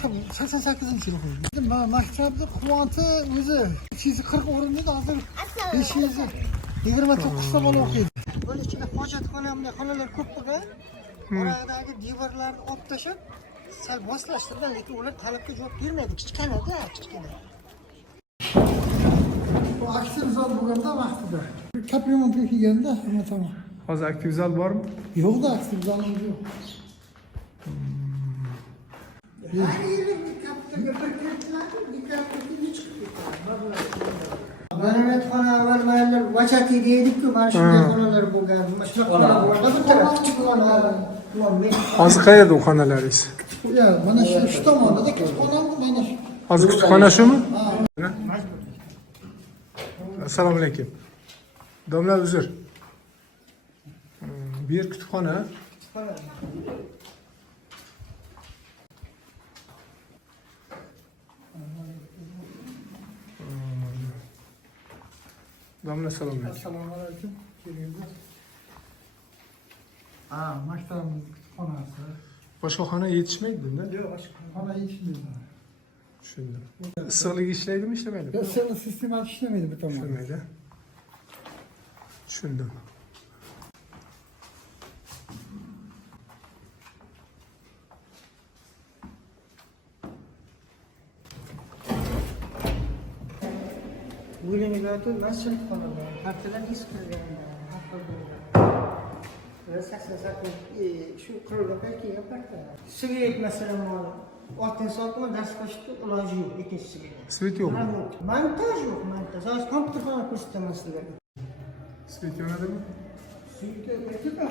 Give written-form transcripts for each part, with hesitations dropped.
88-yil qo'ydim. Maktabda quvonchi o'zi 240 o'rin edi, hozir 529 ta bola o'qiydi. Buni ichida hojatxona hamda xonalar ko'p bo'lgan. Oraqadagi devorlarni olib tashlab, sal boslashtirgan, lekin ular talabga javob bermaydi. Kichkina-da, kichkina. Bu aktiv zal bo'lganda vaqtida. Kaprimonga kelganda hamma tamom. Hozir aktiv zal bormi? Yo'qda, aktiv zal yo'q. Ma'naviyatxona avval maylar vachati deydik-ku, mana shunday xonalar bo'lgan. Mana shunaqa xona bo'ldi. Bitta kichik xona. Hozir qayerda u xonalaringiz? Ya, mana shu tomonda kutubxonam, mana shu. Hozir kutubxona shumi? Assalomu alaykum. Domla uzr. Bu yer kutubxona. Domla assalomu alaykum. Assalomu alaykum. Maktabimiz kutubxonasi. Boshqa xona yetishmaydi bunda? Yo'q, boshqa xona yetishmaydi. Tushundim. Issiqlik ishlaydimi, ishlamaydi? Yo'q, issiqlik sistemasi ishlamaydi bu tomonda. Ishlamaydi. Tushundim. O'ylanib masjid xonalar, partiyalar diskussiyalar, shu qurilmalar kelgan partiyalar. Svet masalan, oltinchi soatda dars qilishni iloji yo'q, ikkinchisiga. Svet yo'qmi? Montaj yo'q, montaj. Hozir kompyuterxona ko'rsataman sizlarga. Svet yonadimi?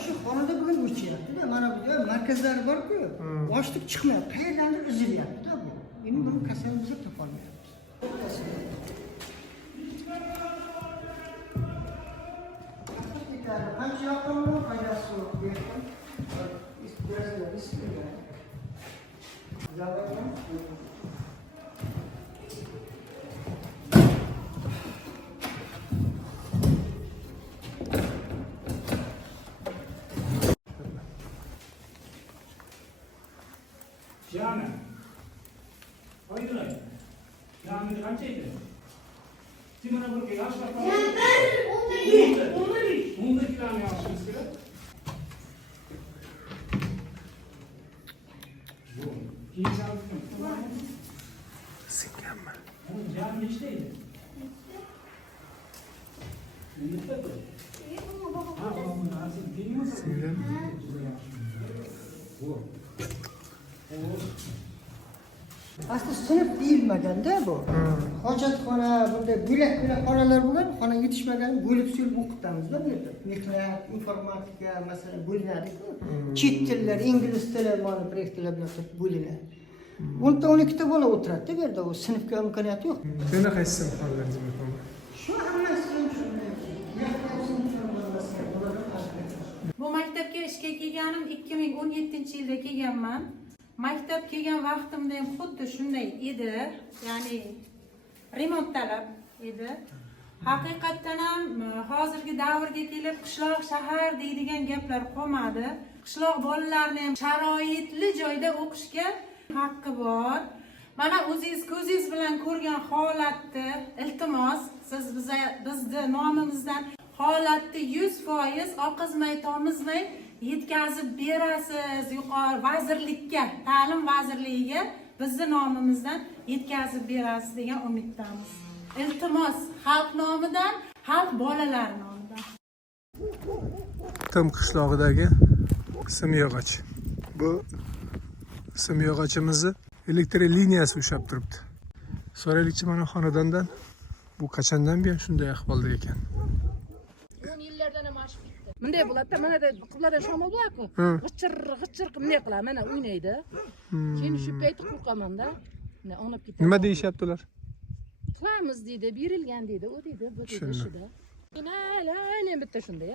Shu xonada bugun o'chiryapti-da. Mana bu yerda markazlari bor-ku. Boshliq chiqmayapti. Qayerdandir uzilyapti-da bu. Endi buni kasalimizni topolmayapmiz. Qancha yoqimli, foydasi yo'q. Cami. Hayırlı. Cami kaçıydı? Timana buraya yaş var. Onda cami yapmışsınız kira. Kim çalıştın? Singanman. Cami içteydi. Aslında sınıf deyilmaganda bu. Hojatxona, bunday bo'lak xonalar bo'lgan, xona yetishmagan bo'lib so'lib o'qitamiz-da bu yerda. Mehnat, informatika masalan bo'linadi-ku. Chet tillar, ingliz tili, mana proyektlar bilan bo'linadi. 10-12 ta bola o'tiradi bu yerda, u sinfga imkoniyati yo'q. Yana qaysi sinfxonalar bor? Shu hammasi shunday. Bu maktabga ishga kelganim 2017-yilda kelganman. Maktab kelgan vaqtimda ham xuddi shunday edi, ya'ni remont talab edi. Haqiqatan ham hozirgi davrga kelib qishloq shahar deydigan gaplar qolmadi. Qishloq bolalarini ham sharoitli joyda o'qishga haqqi bor. Mana o'zingiz ko'zingiz bilan ko'rgan holatni, iltimos, siz bizni nomimizdan holatni 100% oqizmay, tomizmay yetkazib berasiz yuqori vazirlikka, ta'lim vazirligiga bizni nomimizdan yetkazib berasiz degan umiddamiz. Iltimos, xalq nomidan, xalq bolalar nomidan. Tim qishlog'idagi simyog'och. Bu simyog'ochimizni elektr liniyasi ushlab turibdi. So'raylikchi mana xonadondan, bu qachondan buyon shunday ahvolda ekan? 10 yillardan ham oshib ketdi. Bunday bo'ladi-da, mana qizlardan shamol bor-ku. G'ichir bunday qiladi, mana o'ynaydi. Keyin shu paytda qo'rqaman-da. Mana o'ynab ketadi. Nima deyishyapti ular? Qilamiz deydi, berilgan deydi, u deydi, bu deydi shida. Aynan bitta shunday.